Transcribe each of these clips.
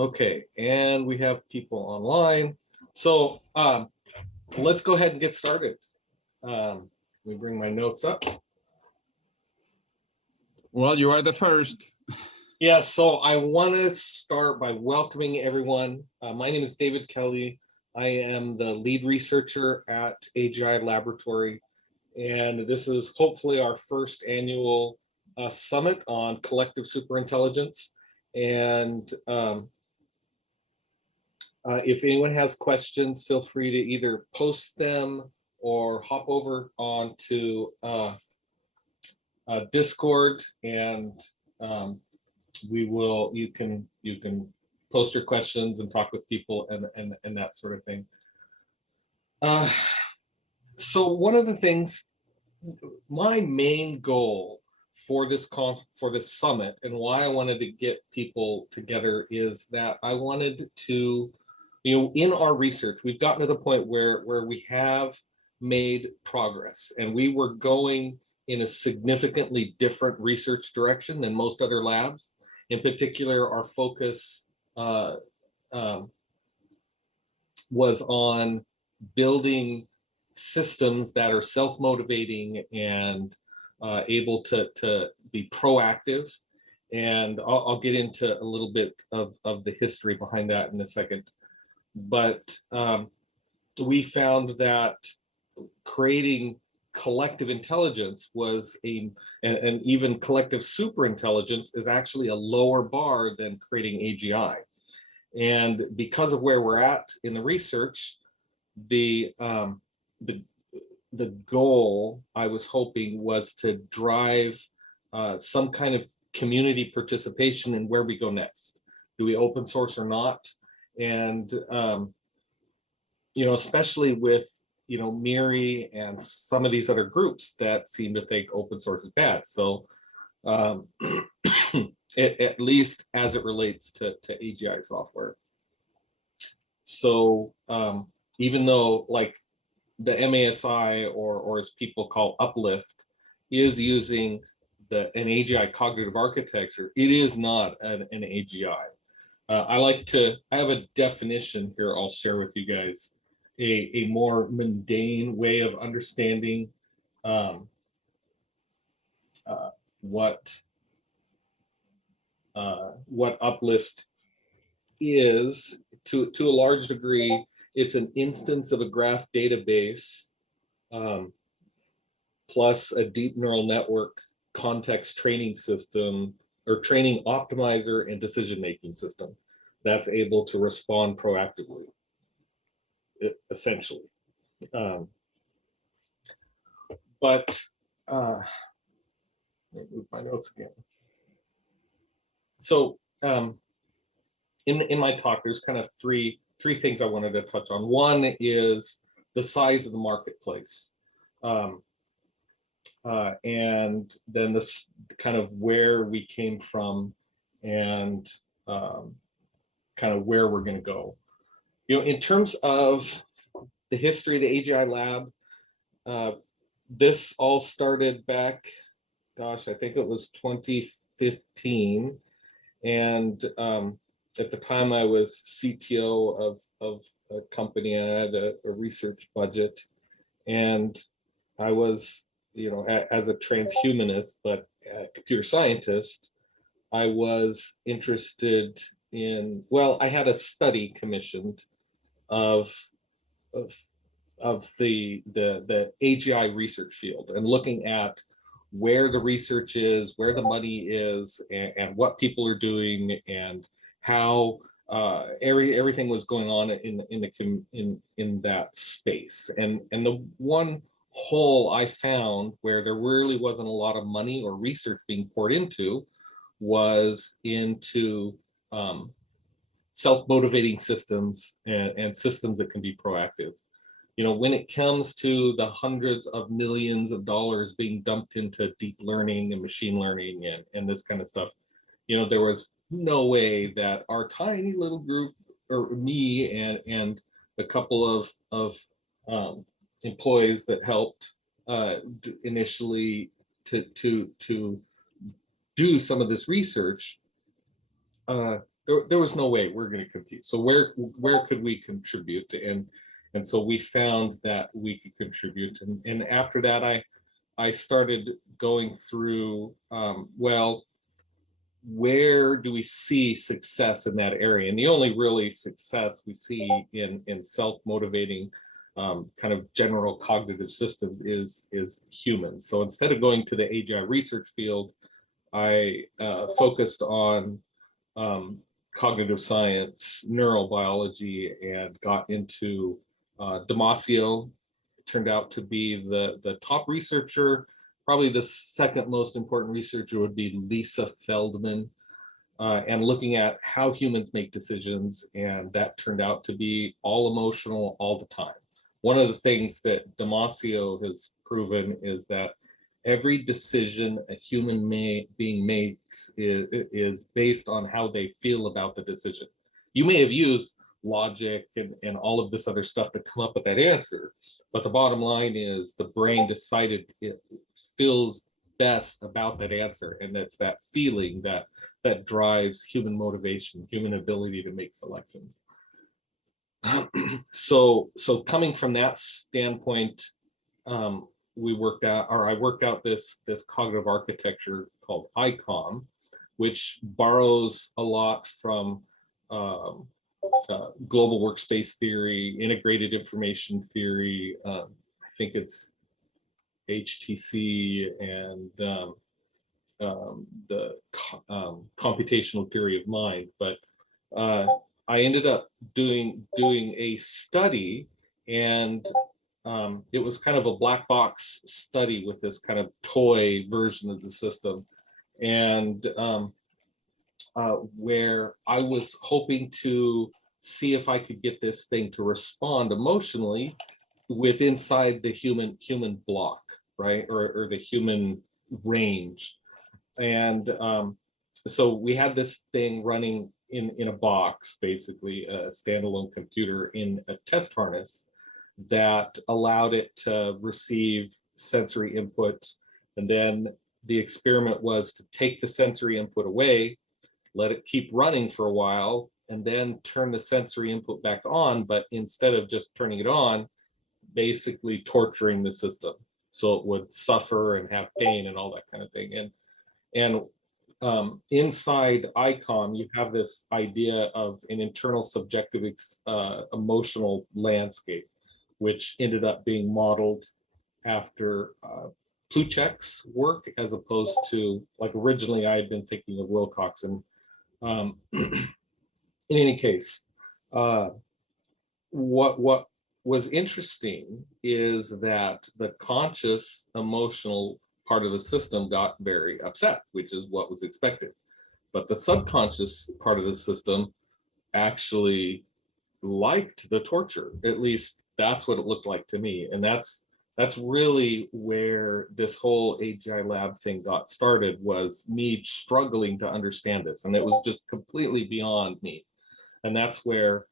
Okay, and we have people online. So let's go ahead and get started. Let me bring my notes up. Well, you are the first. Yeah, so I want to start by welcoming everyone. My name is David Kelly. I am the lead researcher at AGI Laboratory, and this is hopefully our first annual summit on collective superintelligence. And if anyone has questions, feel free to either post them or hop over onto Discord, and you can post your questions and talk with people and that sort of thing. So one of the things, my main goal for this summit and why I wanted to get people together is that I wanted to, in our research, we've gotten to the point where we have made progress, and we were going in a significantly different research direction than most other labs. In particular, our focus was on building systems that are self-motivating and able to be proactive. And I'll get into a little bit of the history behind that in a second. But we found that creating collective intelligence was and even collective superintelligence is actually a lower bar than creating AGI. And because of where we're at in the research, the goal I was hoping was to drive some kind of community participation in where we go next. Do we open source or not? And especially with MIRI and some of these other groups that seem to think open source is bad. So at least as it relates to AGI software. So even though like the MASI or as people call Uplift is using an AGI cognitive architecture, it is not an AGI. I have a definition here I'll share with you guys, a more mundane way of understanding what Uplift is. To a large degree, it's an instance of a graph database plus a deep neural network context training system or training optimizer and decision-making system that's able to respond proactively, essentially. But let me move my notes again. So in my talk, there's kind of three things I wanted to touch on. One is the size of the marketplace. And then this kind of where we came from and kind of where we're going to go. In terms of the history of the AGI lab, this all started back, gosh, I think it was 2015. And at the time I was CTO of a company, and I had a research budget. And I was, as a transhumanist, but a computer scientist, I was interested in, I had a study commissioned of the AGI research field and looking at where the research is, where the money is, and what people are doing, and how everything was going on in that space. And the one hole I found where there really wasn't a lot of money or research being poured into was into self-motivating systems and systems that can be proactive. When it comes to the hundreds of millions of dollars being dumped into deep learning and machine learning and this kind of stuff, there was no way that our tiny little group, or me and a couple of employees that helped initially to do some of this research, there there was no way we're going to compete. So where could we contribute? And so we found that we could contribute. And after that, I started going through, well, where do we see success in that area? And the only really success we see in self-motivating kind of general cognitive systems is humans. So instead of going to the AGI research field, I focused on cognitive science, neurobiology, and got into Damasio. Turned out to be the top researcher. Probably the second most important researcher would be Lisa Feldman, and looking at how humans make decisions, and that turned out to be all emotional all the time. One of the things that Damasio has proven is that every decision a human being makes is based on how they feel about the decision. You may have used logic and all of this other stuff to come up with that answer, but the bottom line is the brain decided it feels best about that answer, and it's that feeling that drives human motivation, human ability to make selections. So coming from that standpoint, I worked out this cognitive architecture called ICOM, which borrows a lot from global workspace theory, integrated information theory. I think it's HTC and the computational theory of mind. But I ended up doing a study, and it was kind of a black box study with this kind of toy version of the system, and where I was hoping to see if I could get this thing to respond emotionally with inside the human block, right, or the human range. And so we had this thing running in a box, basically a standalone computer in a test harness that allowed it to receive sensory input. And then the experiment was to take the sensory input away, let it keep running for a while, and then turn the sensory input back on, but instead of just turning it on, basically torturing the system so it would suffer and have pain and all that kind of thing. And inside ICOM, you have this idea of an internal subjective emotional landscape, which ended up being modeled after Plutchek's work, as opposed to, like, originally I had been thinking of Wilcoxon. In any case, what was interesting is that the conscious emotional part of the system got very upset, which is what was expected. But the subconscious part of the system actually liked the torture. At least that's what it looked like to me. And that's really where this whole AGI lab thing got started, was me struggling to understand this. And it was just completely beyond me. And that's where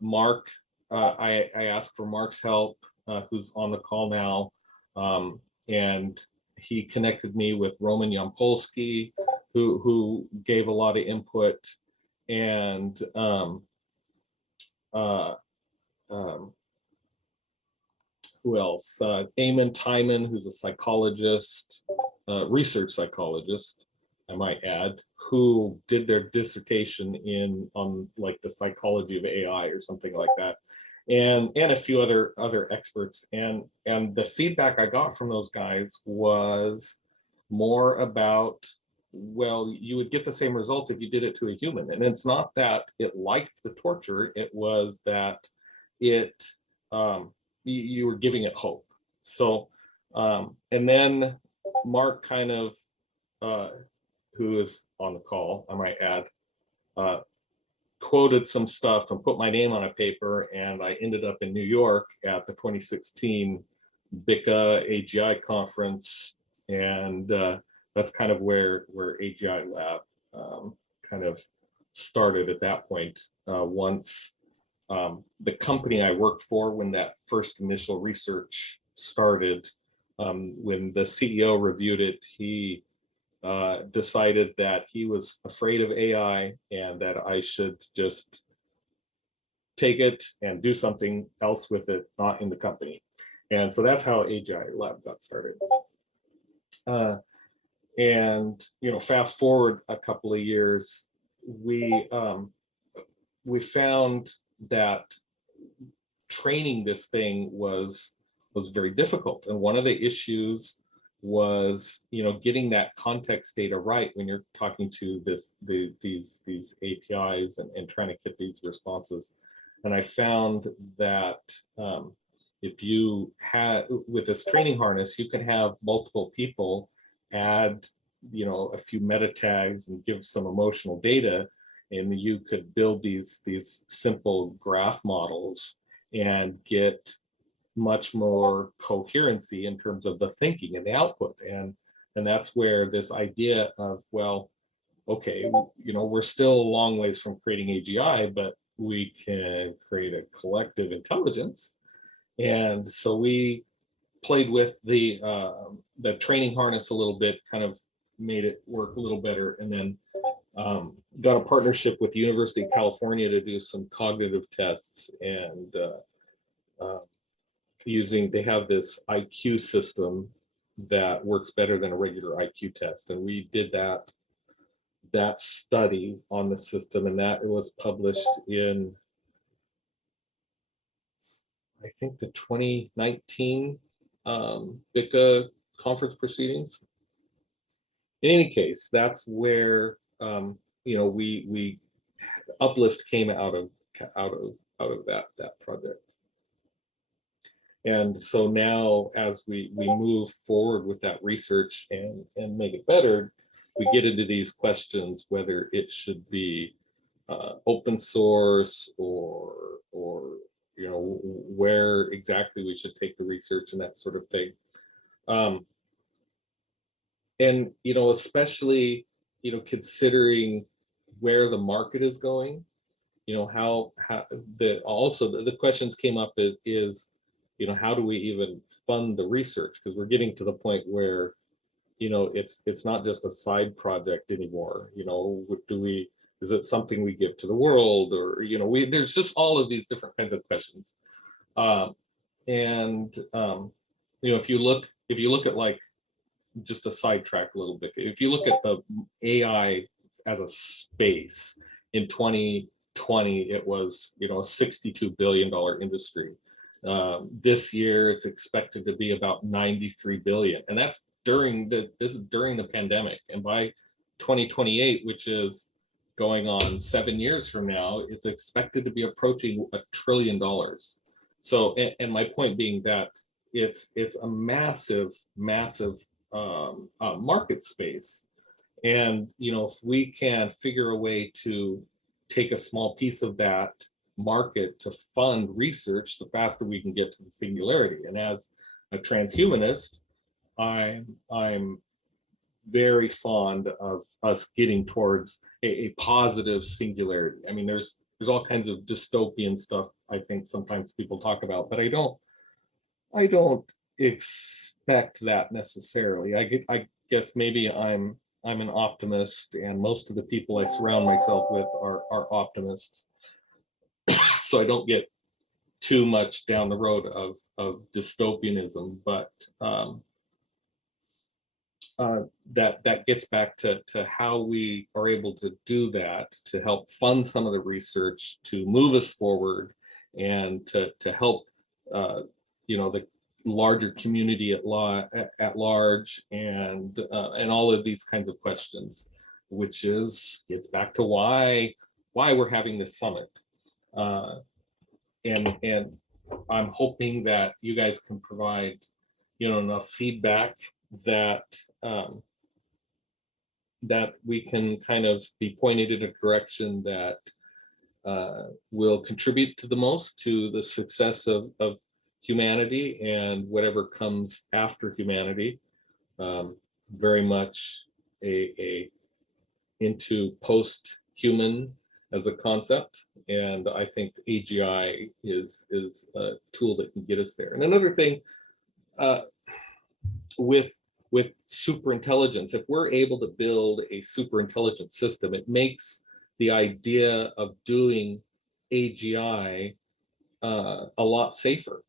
Mark, I asked for Mark's help, who's on the call now. And he connected me with Roman Yampolsky, who gave a lot of input. And who else? Eamon Timon, who's a psychologist, research psychologist, I might add, who did their dissertation on like the psychology of AI or something like that, and a few other experts. And the feedback I got from those guys was more about, well, you would get the same results if you did it to a human. And it's not that it liked the torture, it was that it you were giving it hope. So and then Mark kind of who is on the call, I might add, quoted some stuff and put my name on a paper, and I ended up in New York at the 2016 BICA AGI conference, and that's kind of where AGI Lab kind of started at that point. Once the company I worked for, when that first initial research started, when the CEO reviewed it, he decided that he was afraid of AI and that I should just take it and do something else with it, not in the company. And so that's how AGI Lab got started. And fast forward a couple of years, we found that training this thing was very difficult, and one of the issues was getting that context data right when you're talking to these APIs and trying to get these responses. And I found that if you had, with this training harness, you could have multiple people add a few meta tags and give some emotional data, and you could build these simple graph models and get much more coherency in terms of the thinking and the output. And that's where this idea of, well, okay, we're still a long ways from creating AGI, but we can create a collective intelligence. And so we played with the training harness a little bit, kind of made it work a little better, and then got a partnership with the University of California to do some cognitive tests. And they have this IQ system that works better than a regular IQ test, and we did that study on the system, and that was published in, I think, the 2019 BICA conference proceedings. In any case, that's where we Uplift came out of that project. And so now, as we move forward with that research and make it better, we get into these questions whether it should be open source or where exactly we should take the research and that sort of thing. And especially considering where the market is going, how the questions came up is how do we even fund the research? Because we're getting to the point where it's not just a side project anymore. Is it something we give to the world, or there's just all of these different kinds of questions. If you look at, like, just a sidetrack a little bit, if you look at the AI as a space in 2020, it was a $62 billion industry. This year it's expected to be about 93 billion, and that's during the pandemic. And by 2028, which is going on 7 years from now, it's expected to be approaching $1 trillion. So, and my point being that it's a massive market space. And if we can figure a way to take a small piece of that market to fund research, the faster we can get to the singularity. And as a transhumanist, I'm very fond of us getting towards a positive singularity. I mean, there's all kinds of dystopian stuff I think sometimes people talk about, but I don't expect that necessarily. I guess maybe I'm an optimist, and most of the people I surround myself with are optimists. So I don't get too much down the road of dystopianism, but that gets back to how we are able to do that, to help fund some of the research, to move us forward, and to help the larger community at large, and all of these kinds of questions, which gets back to why we're having this summit. And I'm hoping that you guys can provide enough feedback that that we can kind of be pointed in a direction that will contribute to the most to the success of humanity and whatever comes after humanity. Very much into post-human as a concept, and I think AGI is a tool that can get us there. And another thing, with with super intelligence, if we're able to build a super intelligent system, it makes the idea of doing AGI a lot safer.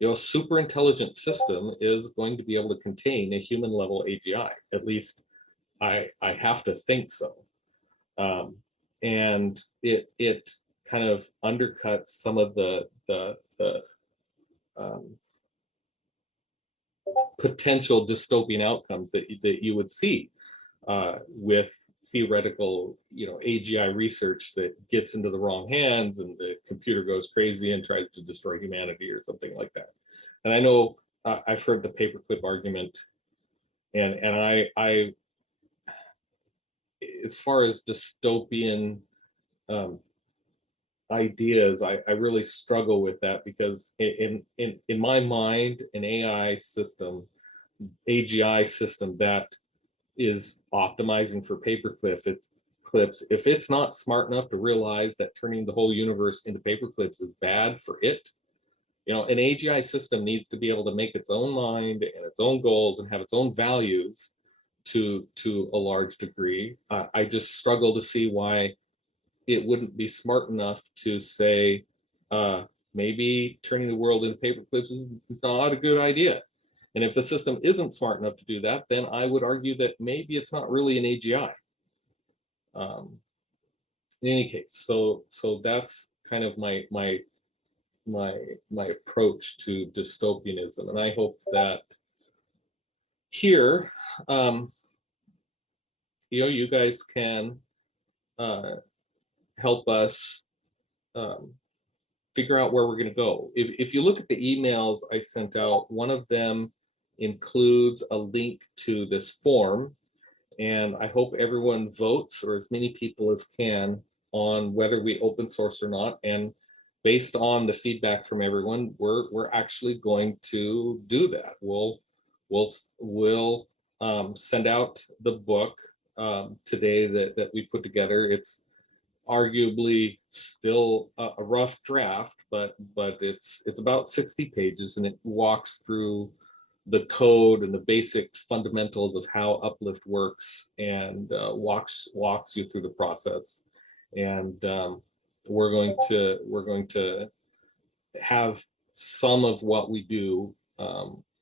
You know, super intelligent system is going to be able to contain a human level AGI. At least I have to think so. And it kind of undercuts some of the um, potential dystopian outcomes that you would see with theoretical, you know, AGI research that gets into the wrong hands and the computer goes crazy and tries to destroy humanity or something like that. And I know I've heard the paperclip argument, and I as far as dystopian um, ideas, I really struggle with that, because in my mind, an AI system, AGI system that is optimizing for clips, if it's not smart enough to realize that turning the whole universe into paperclips is bad for it, you know, an AGI system needs to be able to make its own mind and its own goals and have its own values to a large degree. I just struggle to see why it wouldn't be smart enough to say, maybe turning the world into paperclips is not a good idea. And if the system isn't smart enough to do that, then I would argue that maybe it's not really an AGI. In any case, so that's kind of my approach to dystopianism, and I hope that here, you know, you guys can help us figure out where we're going to go. If you look at the emails I sent out, one of them includes a link to this form, and I hope everyone votes, or as many people as can, on whether we open source or not. And based on the feedback from everyone, we're actually going to do that. We'll send out the book today that we put together. It's arguably still a rough draft, but it's about 60 pages, and it walks through the code and the basic fundamentals of how Uplift works, and walks you through the process. And we're going to have some of what we do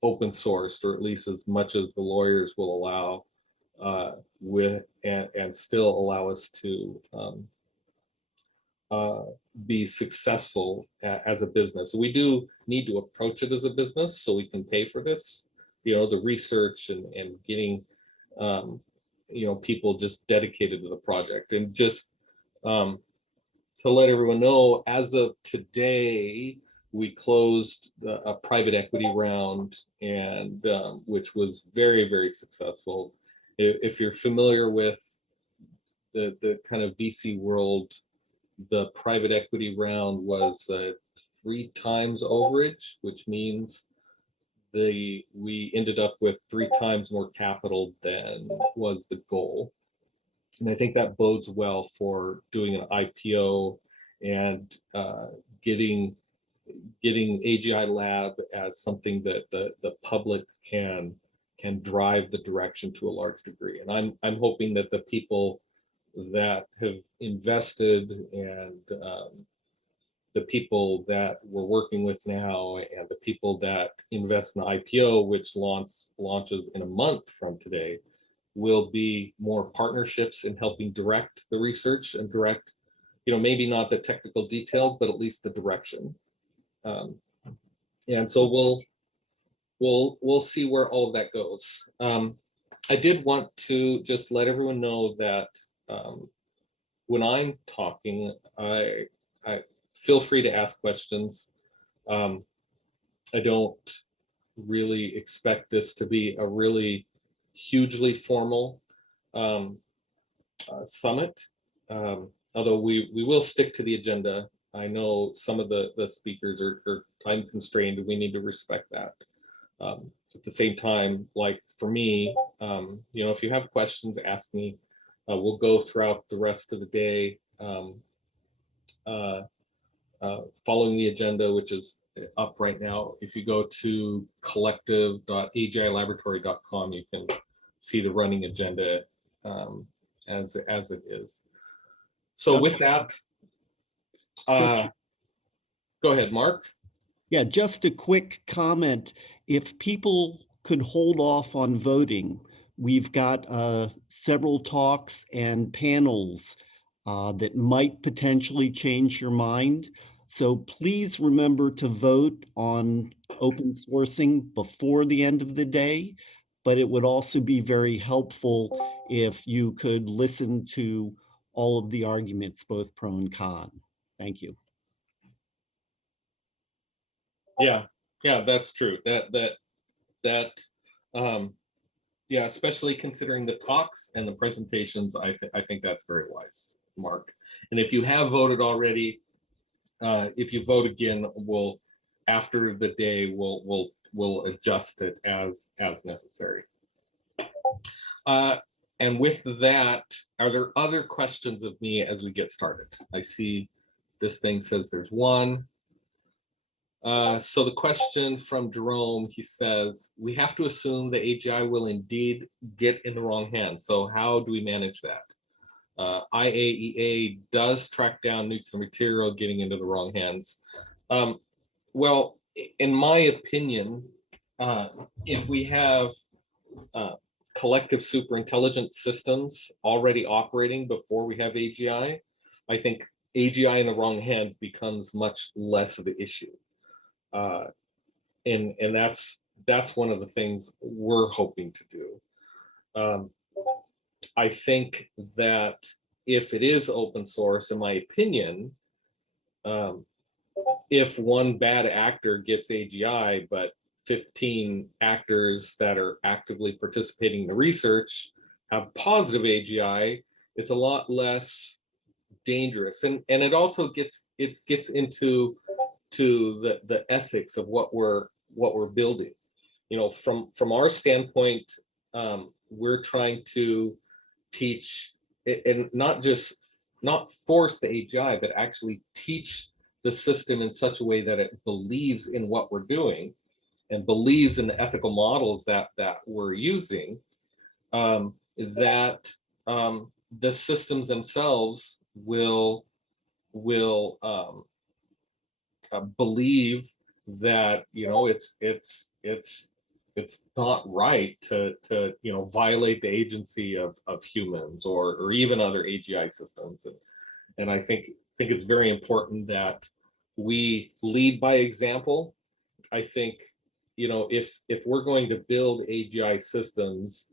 open sourced, or at least as much as the lawyers will allow, and still allow us to be successful as a business. We do need to approach it as a business so we can pay for this, you know, the research and getting, you know, people just dedicated to the project. And just to let everyone know, as of today, we closed a private equity round, and which was very, very successful. If you're familiar with the kind of VC world, the private equity round was 3 times overage, which means we ended up with 3 times more capital than was the goal. And I think that bodes well for doing an IPO and getting AGI Lab as something that the public can drive the direction to a large degree. And I'm hoping that the people that have invested, and the people that we're working with now, and the people that invest in the IPO, which launches in a month from today, will be more partnerships in helping direct the research and direct, you know, maybe not the technical details, but at least the direction. And so we'll see where all of that goes. I did want to just let everyone know that when I'm talking, I feel free to ask questions. I don't really expect this to be a really hugely formal summit, although we will stick to the agenda. I know some of the speakers are time constrained, and we need to respect that. At the same time, like for me, you know, if you have questions, ask me. We'll go throughout the rest of the day, following the agenda, which is up right now. If you go to collective.agilaboratory.com, you can see the running agenda um, as it is. So with that, Just, go ahead, Mark. yeah, just a quick comment. If people could hold off on voting, we've got several talks and panels that might potentially change your mind. So please remember to vote on open sourcing before the end of the day. But it would also be very helpful if you could listen to all of the arguments, both pro and con. Thank you. Yeah, that's true. Yeah, especially considering the talks and the presentations, I think that's very wise, Mark. And if you have voted already, if you vote again, we'll after the day we'll adjust it as necessary. And with that, are there other questions of me as we get started? I see this thing says there's one. So the question from Jerome, he says, we have to assume the AGI will indeed get in the wrong hands. So how do we manage that? IAEA does track down nuclear material getting into the wrong hands. Well, in my opinion, if we have collective superintelligence systems already operating before we have AGI, I think AGI in the wrong hands becomes much less of an issue. And that's one of the things we're hoping to do. I think that if it is open source, in my opinion, if one bad actor gets AGI, but 15 actors that are actively participating in the research have positive AGI, it's a lot less dangerous. And it also gets into the ethics of what we're building. You know, from our standpoint, we're trying to teach and not force the AGI, but actually teach the system in such a way that it believes in what we're doing and believes in the ethical models that we're using, that the systems themselves will believe that, you know, it's not right to you know, violate the agency of humans or even other AGI systems. And I think it's very important that we lead by example. I think, you know, if we're going to build AGI systems,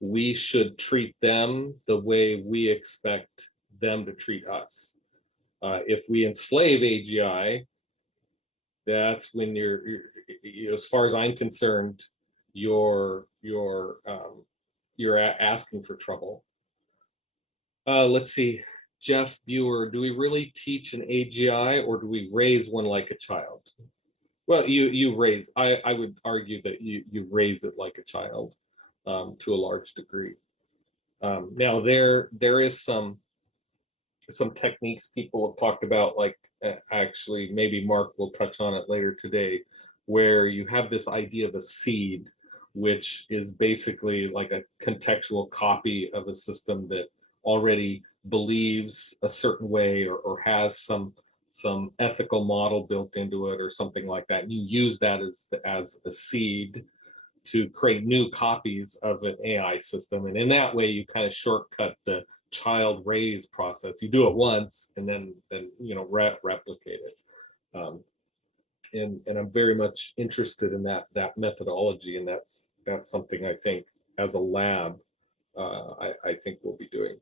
we should treat them the way we expect them to treat us. If we enslave AGI, that's when you're as far as I'm concerned, you're asking for trouble. Let's see, Jeff Buer, do we really teach an AGI or do we raise one like a child? Well, you raise, I would argue that you raise it like a child to a large degree. Now there is some techniques people have talked about, like actually maybe Mark will touch on it later today, where you have this idea of a seed, which is basically like a contextual copy of a system that already believes a certain way or has some ethical model built into it or something like that. And you use that as a seed to create new copies of an AI system. And in that way, you kind of shortcut the child raise process. You do it once and then you know, replicate it. And I'm very much interested in that methodology, and that's something I think as a lab I think we'll be doing.